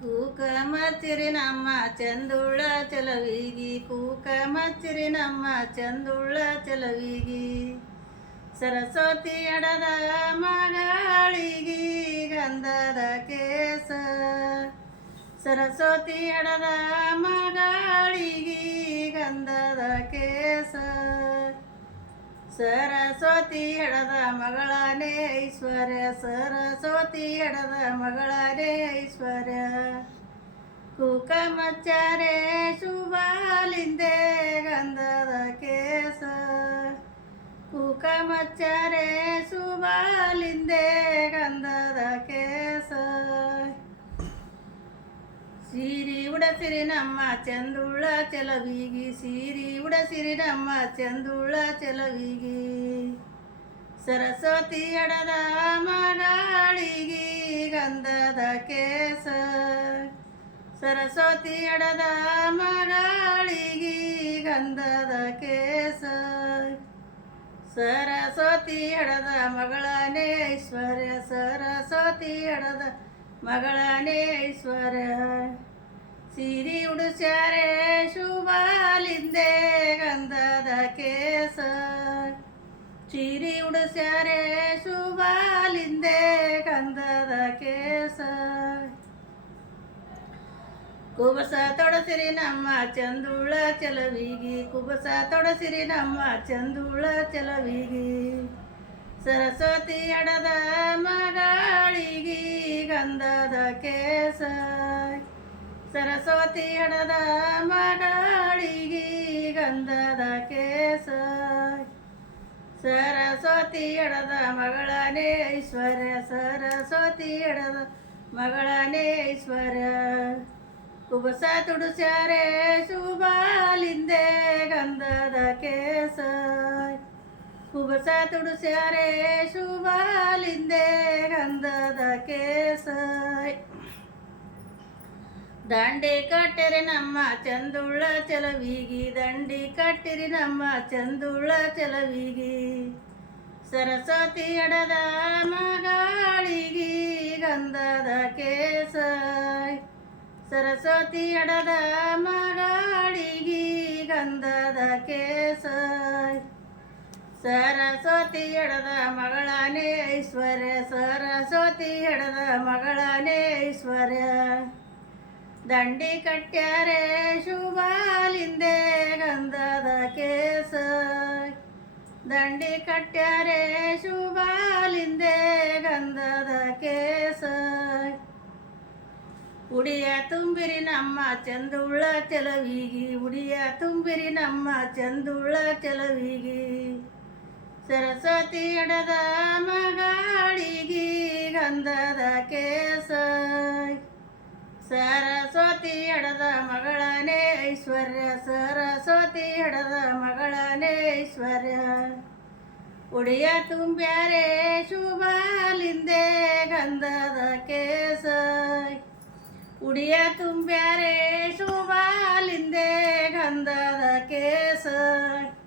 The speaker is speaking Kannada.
ಕೂಕ ಮಚ್ಚಿರಿ ನಮ್ಮ ಚಂದುಳ್ಳ ಚಲವಿಗಿ ಕೂಕ ಮಚ್ಚಿರಿ ನಮ್ಮ ಚಂದುಳ್ಳ ಚಲವಿಗಿ. ಸರಸ್ವತಿ ಅಡದ ಮಗಳಿಗಿ, ಗಂಧದ ಕೇಸ. ಸರಸ್ವತಿ ಅಡದ ಮಗಳಿಗಿ ಸರಸ್ವತಿ ಎಡದ ಮಗಳನೇ ಐಶ್ವರ್ಯ ಸರಸ್ವತಿ ಎಡದ ಮಗಳನೇ ಐಶ್ವರ್ಯ ಕುಕಮಚ್ಚರೆ ಶುಭಾಲಿಂದೆ ಗಂಧದ ಕೇಸ. ಕುಕಮಚ್ಚರೆ ಶುಭಾಲಿಂದೆ ಸೀರಿ ಉಡಸಿರಿ ನಮ್ಮ ಚಂದುಳ್ಳ ಚಲವೀಗಿ, ಸೀರಿ ಉಡಸಿರಿ ನಮ್ಮ ಚಂದುಳ್ಳ ಚಲವಿಗಿ. ಸರಸ್ವತಿ ಅಡದ ಮಗಳಿಗಿ ಗಂಧದ ಕೇಸ. ಸರಸ್ವತಿ ಅಡದ ಮಗಳಿಗಿ ಗಂಧದ ಕೇಸ. ಸರಸ್ವತಿ ಅಡದ ಮಗಳನೇ ಐಶ್ವರ್ಯ, ಸರಸ್ವತಿ ಅಡದ ಮಗಳನೇ ಐಶ್ವರ್ಯ. ಸಿರಿ ಉಡುಸ್ಯಾರೆ ಶುಭಾಲಿಂದೆ ಗಂಧದ ಕೇಸ. ಚಿರಿ ಉಡುಸ್ಯಾರೆ ಶುಭಾಲಿಂದೆ ಗಂಧದ ಕೇಸ. ಕುಬಸ ತೊಡಸಿರಿ ನಮ್ಮ ಚಂದುಳ ಚಲವಿಗಿ, ಕುಬಸ ತೊಡಸಿರಿ ನಮ್ಮ ಚಂದುಳ ಚಲವಿಗಿ. ಸರಸ್ವತಿ ಅಡದ ಮಗಾಳಿಗಿ ಗಂಧದ ಕೇಸ. ಸರಸ್ವತಿ ಹಣದ ಮಗಳಿಗೆ ಗಂಧದ ಕೇಸ. ಸರಸ್ವತಿ ಹಣದ ಮಗಳನೇ ಐಶ್ವರ್ಯ, ಸರಸ್ವತಿ ಹಣದ ಮಗಳನೇ ಐಶ್ವರ್ಯ. ಕುಬಸ ತುಡುಸ್ಯಾರೆ ಶುಭಾಲಿಂದೆ ಗಂಧದ ಕೇಸ. ಕುಬಸ ತುಡುಸ್ಯಾರೆ ಶುಭಾಲಿಂದೆ ಗಂಧದ ಕೇಸ. ದಂಡಿ ಕಟ್ಟಿರಿ ನಮ್ಮ ಚಂದುಳ್ಳ ಚಲವೀಗಿ, ದಂಡಿ ಕಟ್ಟಿರಿ ನಮ್ಮ ಚಂದುಳ್ಳ ಚಲವೀಗಿ. ಸರಸ್ವತಿ ಎಡದ ಮಗಾಳಿಗಿ, ಗಂಧದ ಕೇಸ ಸರಸ್ವತಿ ಎಡದ ಮಗಾಳಿಗಿ, ಗಂಧದ ಕೇಸ ಸರಸ್ವತಿ ಎಡದ ಮಗಳಾನೇ ಐಶ್ವರ್ಯ, ಸರಸ್ವತಿ ಎಡದ ಮಗಳಾನೇ ಐಶ್ವರ್ಯ. ದಂಡಿ ಕಟ್ಟ್ಯಾರೆ ಶುಭಾಲಿಂದೆ ಗಂಧದ ಕೇಸ. ದಂಡಿ ಕಟ್ಟ್ಯಾರೆ ಶುಭಾಲಿಂದೆ ಗಂಧದ ಕೇಸ. ಉಡಿಯ ತುಂಬಿರಿ ನಮ್ಮ ಚಂದುಳ್ಳ ಚಲವೀಗಿ, ಉಡಿಯ ತುಂಬಿರಿ ನಮ್ಮ ಚಂದುಳ್ಳ ಚಲವೀಗಿ. ಸರಸ್ವತಿ ಅಡದ ಮಗಾಳಿಗಿ ಗಂಧದ ಕೇಸ. ಸರಸ್ವತಿ ಹಡದ ಮಗಳನೇ ಐಶ್ವರ್ಯ, ಸರಸ್ವತಿ ಹಡದ ಮಗಳನೇ ಐಶ್ವರ್ಯ. ಉಡಿಯ ತುಂಬ್ಯಾರೆ ಶುಭಾಲಿಂದೆ ಗಂಧದ ಕೇಸ ಉಡಿಯ ತುಂಬ್ಯಾರೆ ಶುಭಾಲಿಂದೆ ಗಂಧದ ಕೇಸ